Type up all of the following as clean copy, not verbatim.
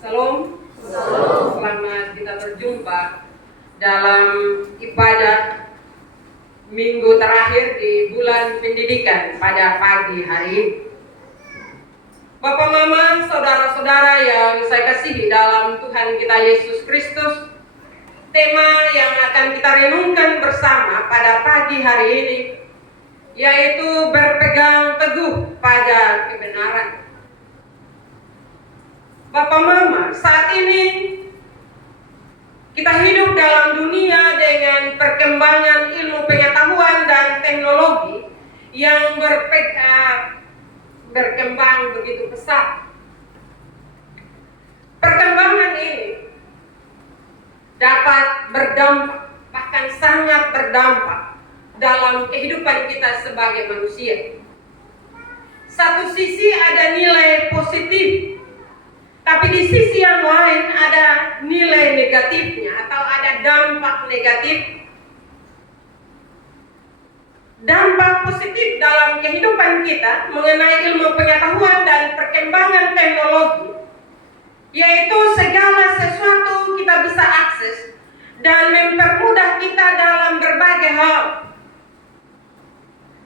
Salam. Selamat kita berjumpa dalam ibadah minggu terakhir di bulan pendidikan pada pagi hari ini. Bapak, Mama, saudara-saudara yang saya kasihi dalam Tuhan kita Yesus Kristus, tema yang akan kita renungkan bersama pada pagi hari ini yaitu berpegang teguh pada kebenaran. Bapak, Mama, saat ini kita hidup dalam dunia dengan perkembangan ilmu pengetahuan dan teknologi yang berkembang begitu pesat. Perkembangan ini dapat berdampak, bahkan sangat berdampak dalam kehidupan kita sebagai manusia. Satu sisi ada nilai positif, tapi di sisi yang lain ada nilai negatifnya atau ada dampak negatif. Dampak positif dalam kehidupan kita mengenai ilmu pengetahuan dan perkembangan teknologi, yaitu segala sesuatu kita bisa akses dan mempermudah kita dalam berbagai hal.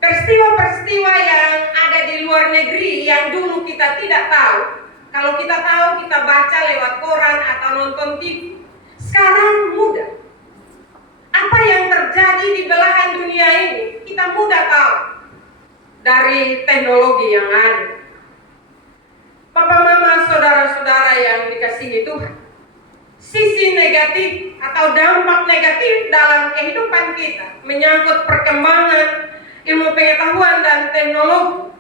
Peristiwa-peristiwa yang ada di luar negeri yang dulu kita tidak tahu, kalau kita tahu kita baca lewat koran atau nonton TV, sekarang mudah. Apa yang terjadi di belahan dunia ini kita mudah tahu dari teknologi yang ada. Bapak, Mama, saudara-saudara yang dikasihi Tuhan, sisi negatif atau dampak negatif dalam kehidupan kita menyangkut perkembangan ilmu pengetahuan dan teknologi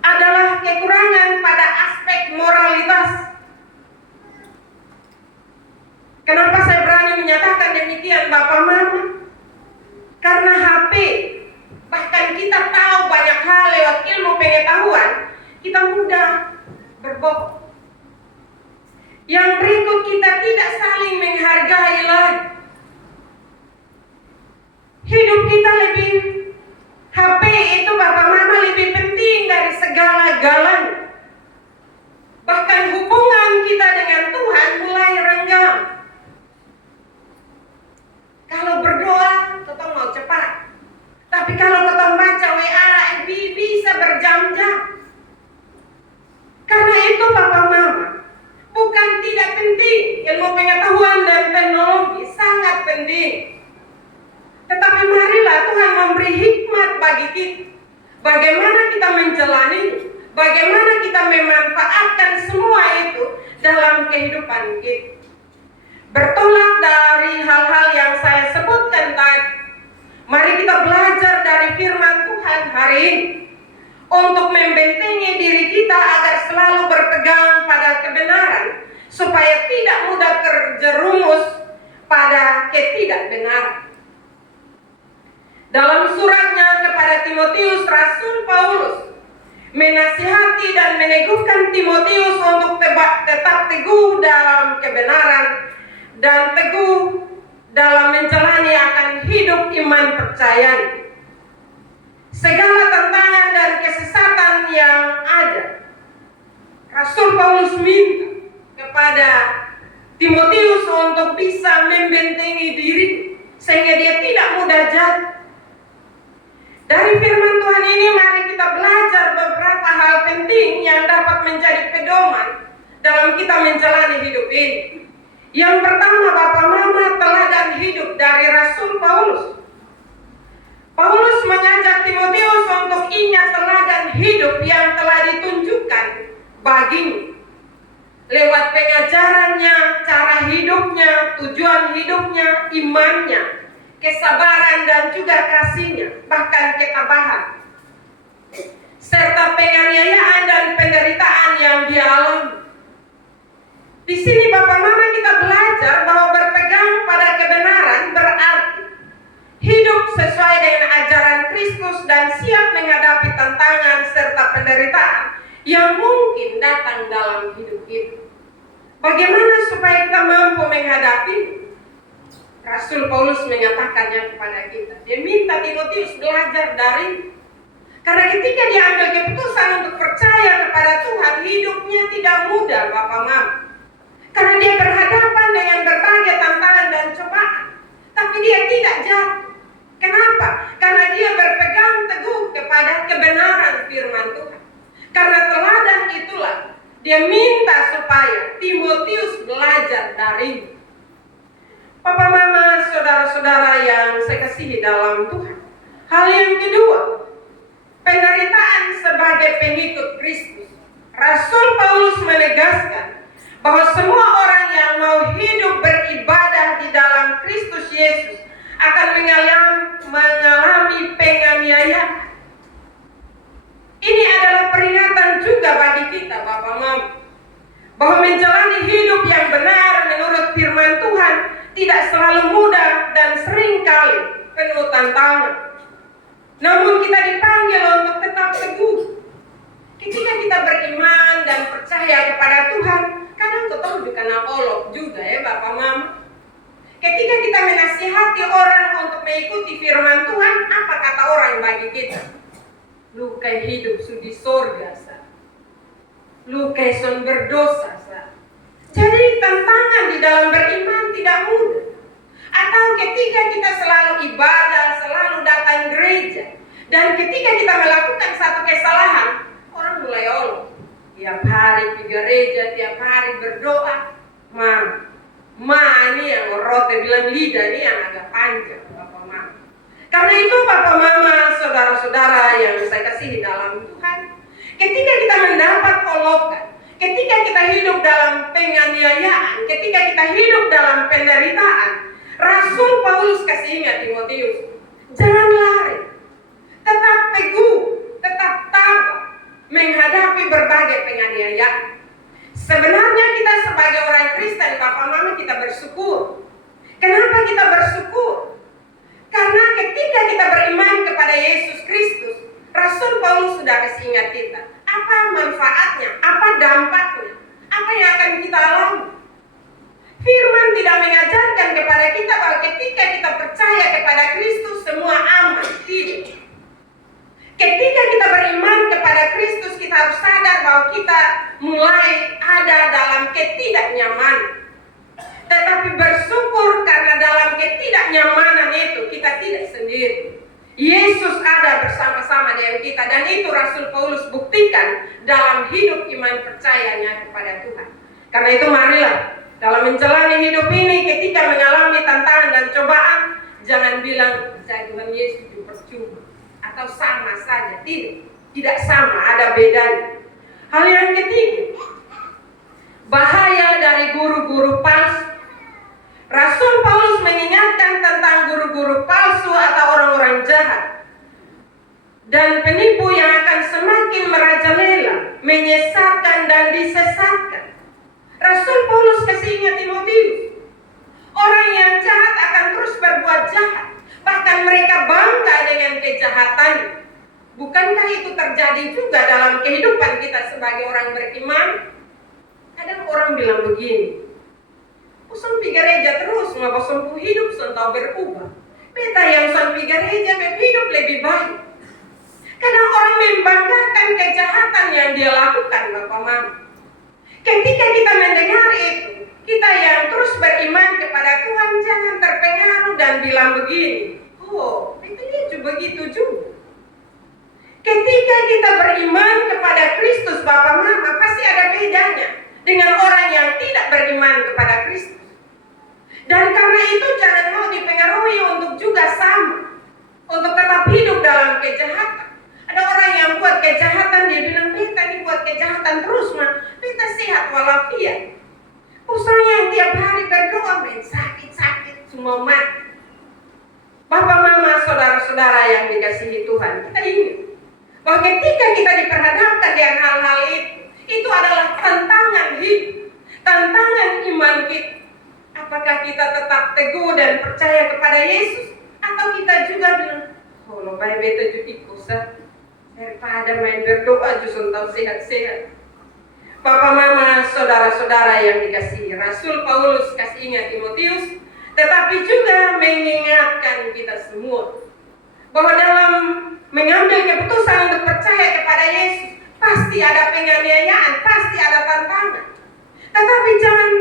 adalah kekurangan pada aspek moralitas. Kenapa saya berani menyatakan demikian, Bapak, Mama? Karena HP, bahkan kita tahu banyak hal lewat ilmu pengetahuan, kita mudah berbohong. Yang berikut, kita tidak saling menghargai lagi. Hidup kita lebih, HP itu, Bapak, Mama, lebih penting dari segala-galanya. Bahkan hubungan kita dengan Tuhan mulai renggang. Kalau berdoa, kita mau cepat. Tapi kalau kita baca WA, bisa berjam-jam. Karena itu, Bapak, Mama, bukan tidak penting. Ilmu pengetahuan dan teknologi sangat penting. Tetapi marilah Tuhan memberi hikmat bagi kita. Bagaimana kita menjalani, bagaimana kita memanfaatkan semua itu dalam kehidupan kita. Bertolak dari hal-hal yang saya sebutkan tadi, mari kita belajar dari firman Tuhan hari ini untuk membentengi diri kita agar selalu berpegang pada kebenaran, supaya tidak mudah terjerumus pada ketidakbenaran. Dalam suratnya kepada Timotius, Rasul Paulus menasihati dan meneguhkan Timotius untuk tetap teguh dalam kebenaran dan teguh dalam menjalani akan hidup iman percaya. Segala tantangan dan kesesatan yang ada, Rasul Paulus minta kepada Timotius untuk bisa membentengi diri sehingga dia tidak mudah jatuh. Dari firman Tuhan ini mari kita belajar beberapa hal penting yang dapat menjadi pedoman dalam kita menjalani hidup ini. Yang pertama, Bapak, Mama, teladan hidup dari Rasul Paulus. Paulus mengajak Timotius untuk ingat teladan hidup yang telah ditunjukkan bagimu. Lewat pengajarannya, cara hidupnya, tujuan hidupnya, imannya, kesabaran dan juga kasihnya, bahkan ketabahan, serta penganiayaan dan penderitaan yang dia alami. Di sini, Bapak, Mama, kita belajar bahwa berpegang pada kebenaran berarti hidup sesuai dengan ajaran Kristus dan siap menghadapi tantangan serta penderitaan yang mungkin datang dalam hidup kita. Bagaimana supaya kita mampu menghadapi? Rasul Paulus mengatakannya kepada kita. Dia minta Timotius belajar dari, karena ketika dia ambil keputusan untuk percaya kepada Tuhan, hidupnya tidak mudah, Bapak, Mama. Karena dia berhadapan dengan berbagai tantangan dan cobaan, tapi dia tidak jatuh. Kenapa? Karena dia berpegang teguh kepada kebenaran firman Tuhan. Karena teladan itulah dia minta supaya Timotius belajar darinya. Papa, mama, saudara-saudara yang saya kasihi dalam Tuhan. Hal yang kedua, penderitaan sebagai pengikut Kristus. Rasul Paulus menegaskan bahwa semua orang yang mau hidup beribadah di dalam Kristus Yesus akan mengalami penganiayaan. Ini adalah peringatan juga bagi kita, Bapak Mama, bahwa menjalani hidup yang benar menurut firman Tuhan tidak selalu mudah dan seringkali penuh tantangan. Namun kita dipanggil untuk tetap teguh. Ketika kita beriman dan percaya kepada Tuhan, kadang ketemu kena olok juga ya Bapak Mama. Ketika kita menasihati orang untuk mengikuti firman Tuhan, apa kata orang bagi kita? Lu kayak hidup di sorga, sa. Lu kayak son berdosa, sa. Jadi tantangan di dalam beriman tidak mudah. Atau ketika kita selalu ibadah, selalu datang gereja, dan ketika kita melakukan satu kesalahan, orang mulai olok. Tiap hari ke gereja, tiap hari berdoa. Ini yang rote bilang lidah ini yang agak panjang, Bapak Mama. Karena itu Bapak Mama, saudara-saudara yang saya kasihi dalam Tuhan, ketika kita mendapat olokan, ketika kita hidup dalam penganiayaan, ketika kita hidup dalam penderitaan, Rasul Paulus kasih ingat Timotius, jangan lari, tetap teguh, tetap tabah menghadapi berbagai penganiayaan. Sebenarnya kita sebagai orang Kristen, Bapak Mama, kita bersyukur. Kenapa kita bersyukur? Karena ketika kita beriman kepada Yesus Kristus, Rasul Paulus sudah kasih ingat kita, apa manfaatnya, apa dampaknya, apa yang akan kita alami. Firman tidak mengajarkan kepada kita bahwa ketika kita percaya kepada Kristus semua aman, tidak. Ketika kita beriman kepada Kristus, kita harus sadar bahwa kita mulai ada dalam ketidaknyamanan. Tetapi bersyukur karena dalam ketidaknyamanan itu kita tidak sendiri. Yesus ada bersama-sama dengan kita, dan itu Rasul Paulus buktikan dalam hidup iman percayanya kepada Tuhan. Karena itu marilah dalam menjalani hidup ini, ketika mengalami tantangan dan cobaan, jangan bilang saya Tuhan Yesus itu percuma atau sama saja. Tidak sama, ada bedanya. Hal yang ketiga, bahaya dari guru-guru palsu. Rasul Paulus mengingatkan tentang guru-guru palsu atau orang-orang jahat dan penipu yang akan semakin merajalela, menyesatkan dan disesatkan. Rasul Paulus kasih ingat Timotius, orang yang jahat akan terus berbuat jahat, bahkan mereka bangga dengan kejahatannya. Bukankah itu terjadi juga dalam kehidupan kita sebagai orang beriman? Kadang orang bilang begini, usang pi gereja terus, mau bosan hidup sentau berubah. Beta yang usang pi gereja hidup lebih baik. Kadang orang membanggakan kejahatan yang dia lakukan, Bapak Mama. Ketika kita mendengar itu, kita yang terus beriman kepada Tuhan jangan terpengaruh dan bilang begini, oh, beta lihat begitu juga. Ketika kita beriman kepada Kristus, Bapak Mama, pasti ada bedanya dengan orang yang tidak beriman kepada Kristus. Dan karena itu jangan mau dipengaruhi untuk juga sama, untuk tetap hidup dalam kejahatan. Ada orang yang buat kejahatan, dia bilang, beta ini buat kejahatan terus, beta sehat walafiat. Usahanya yang tiap hari berdoa, sakit-sakit, semua mati. Bapak Mama, saudara-saudara yang dikasihi Tuhan, kita ingat bahwa ketika kita diperhadapkan dengan hal-hal itu adalah tantangan hidup, tantangan iman kita. Apakah kita tetap teguh dan percaya kepada Yesus, atau kita juga bilang, oh lo baik beta juga ikut, daripada main berdoa justru tahu sehat-sehat. Bapak Mama, saudara-saudara yang dikasihi, Rasul Paulus kasih ingat Timotius, tetapi juga mengingatkan kita semua bahwa dalam mengambil keputusan untuk percaya kepada Yesus, pasti ada penganiayaan, pasti ada tantangan. Tetapi jangan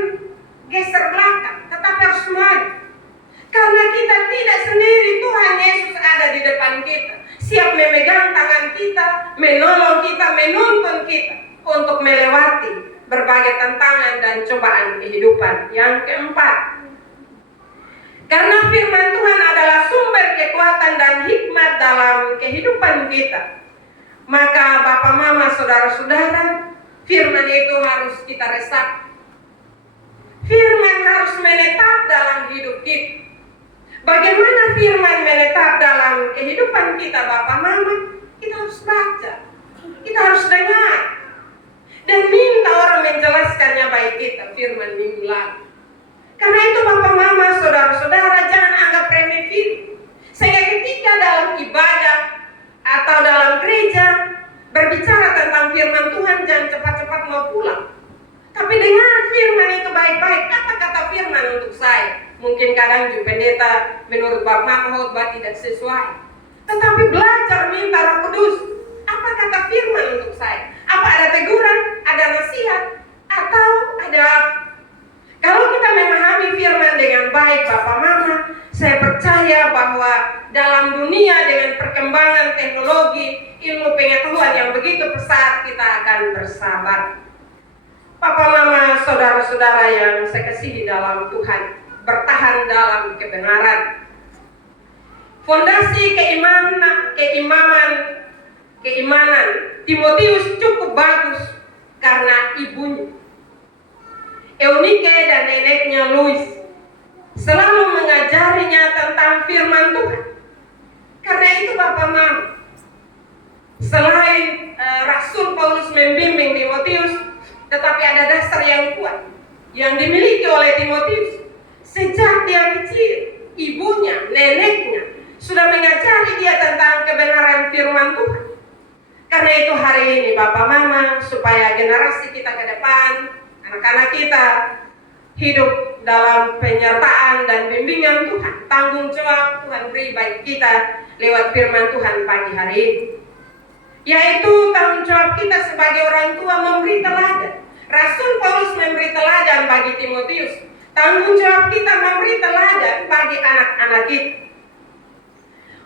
siap memegang tangan kita, menolong kita, menuntun kita untuk melewati berbagai tantangan dan cobaan kehidupan. Yang keempat, karena firman Tuhan adalah sumber kekuatan dan hikmat dalam kehidupan kita, maka Bapak, Mama, Saudara-saudara, firman itu harus kita resapi. Firman harus menetap dalam hidup kita. Bagaimana firman menetap dalam kehidupan kita, Bapak, Mama? Kita harus baca, kita harus dengar, dan minta orang menjelaskannya bagi kita firman minggu lalu. Karena itu Bapak, Mama, Saudara-saudara, jangan anggap remeh firman. Sehingga ketika dalam ibadah atau dalam gereja berbicara tentang firman Tuhan, jangan cepat-cepat mau pulang. Tapi dengar firman itu baik-baik. Apa kata firman untuk saya? Mungkin kadang juga pendeta menurut Bapak, Mama, khotbah tidak sesuai. Tetapi belajar minta Roh Kudus. Apa kata firman untuk saya? Apa ada teguran, ada nasihat, atau ada... Kalau kita memahami firman dengan baik, Bapak, Mama, saya percaya bahwa dalam dunia dengan perkembangan teknologi, ilmu pengetahuan yang begitu pesat, kita akan bersabar. Bapak, Mama, Saudara-saudara yang saya kasihi dalam Tuhan, bertahan dalam kebenaran. Fondasi keimanan Timotius cukup bagus karena ibunya Eunike dan neneknya Lois selalu mengajarinya tentang firman Tuhan. Karena itu Bapak, Mama, selain Rasul Paulus membimbing Timotius, tetapi ada dasar yang kuat yang dimiliki oleh Timotius. Sejak dia kecil, ibunya, neneknya sudah mengajari dia tentang kebenaran firman Tuhan. Karena itu hari ini Bapak, Mama, supaya generasi kita ke depan, anak-anak kita hidup dalam penyertaan dan bimbingan Tuhan, tanggung jawab Tuhan beri bagi kita lewat firman Tuhan pagi hari ini, yaitu tanggung jawab kita sebagai orang tua memberi teladan. Rasul Paulus memberi teladan bagi Timotius. Tanggung jawab kita memberi teladan bagi anak-anak kita,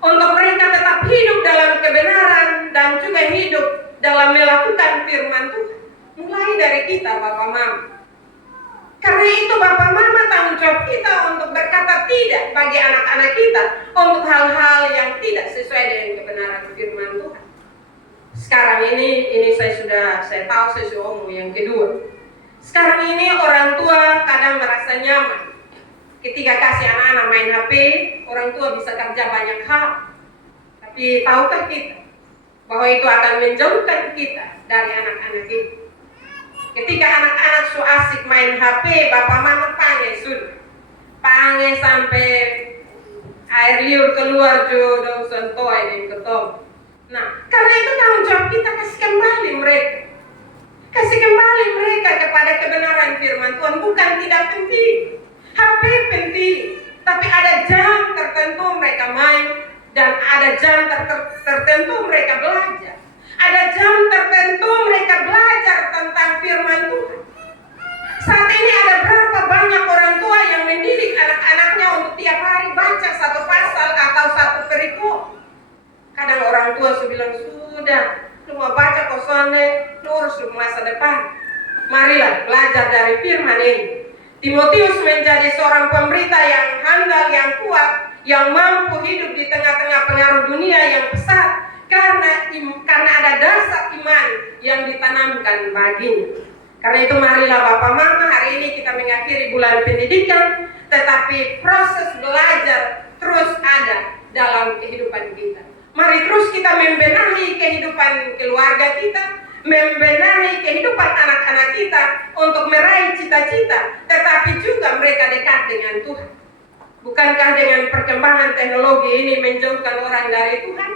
untuk mereka tetap hidup dalam kebenaran dan juga hidup dalam melakukan firman Tuhan. Mulai dari kita, Bapak, Mama. Karena itu Bapak, Mama, tanggung jawab kita untuk berkata tidak bagi anak-anak kita untuk hal-hal yang tidak sesuai dengan kebenaran firman Tuhan. Sekarang ini saya tahu saya sudah omong yang kedua. Sekarang ini orang tua kadang merasa nyaman ketika kasih anak-anak main HP. Orang tua bisa kerja banyak hal, tapi tahukah kita bahwa itu akan menjauhkan kita dari anak-anak kita? Ketika anak-anak so asik main HP, Bapak, Mama panggil sudah, panggil sampai air liur keluar jodoh sentoy dan ketong. Nah, karena itu tanggung jawab kita kasih kembali mereka. Kasih kembali mereka kepada kebenaran firman Tuhan. Bukan tidak penting, HP penting, tapi ada jam tertentu mereka main, dan ada jam tertentu mereka belajar. Ada jam tertentu mereka belajar tentang firman Tuhan. Saat ini ada berapa banyak orang tua yang mendidik anak-anaknya untuk tiap hari baca satu pasal atau satu perikop. Kadang orang tua bilang, sudah, lu mau baca kosongnya, lu urus masa depan. Marilah belajar dari firman ini. Timotius menjadi seorang pemberita yang handal, yang kuat, yang mampu hidup di tengah-tengah pengaruh dunia yang pesat, karena ada dasar iman yang ditanamkan baginya. Karena itu marilah Bapak, Mama, hari ini kita mengakhiri bulan pendidikan, tetapi proses belajar terus ada dalam kehidupan kita. Mari terus kita membenahi kehidupan keluarga kita, membenahi kehidupan anak-anak kita untuk meraih cita-cita, tetapi juga mereka dekat dengan Tuhan. Bukankah dengan perkembangan teknologi ini menjauhkan orang dari Tuhan?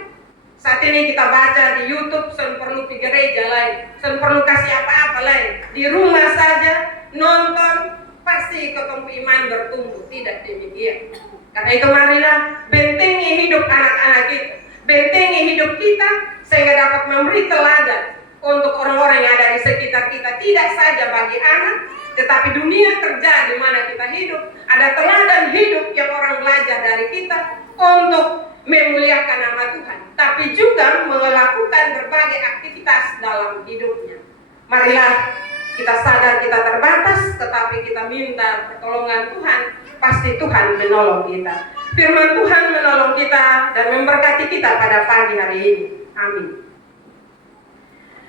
Saat ini kita baca di YouTube, sen perlu pergi gereja lain, sen perlu kasih apa-apa lain. Di rumah saja nonton, pasti ketemu iman bertumbuh. Tidak demikian. Karena itu marilah bentengi hidup anak-anak kita, bentengi hidup kita, sehingga dapat memberi teladan untuk orang-orang yang ada di sekitar kita. Tidak saja bagi anak, tetapi dunia kerja di mana kita hidup, ada teladan hidup yang orang belajar dari kita untuk memuliakan nama Tuhan, tapi juga melakukan berbagai aktivitas dalam hidupnya. Marilah kita sadar kita terbatas, tetapi kita minta pertolongan Tuhan, pasti Tuhan menolong kita. Firman Tuhan menolong kita dan memberkati kita pada pagi hari ini. Amin.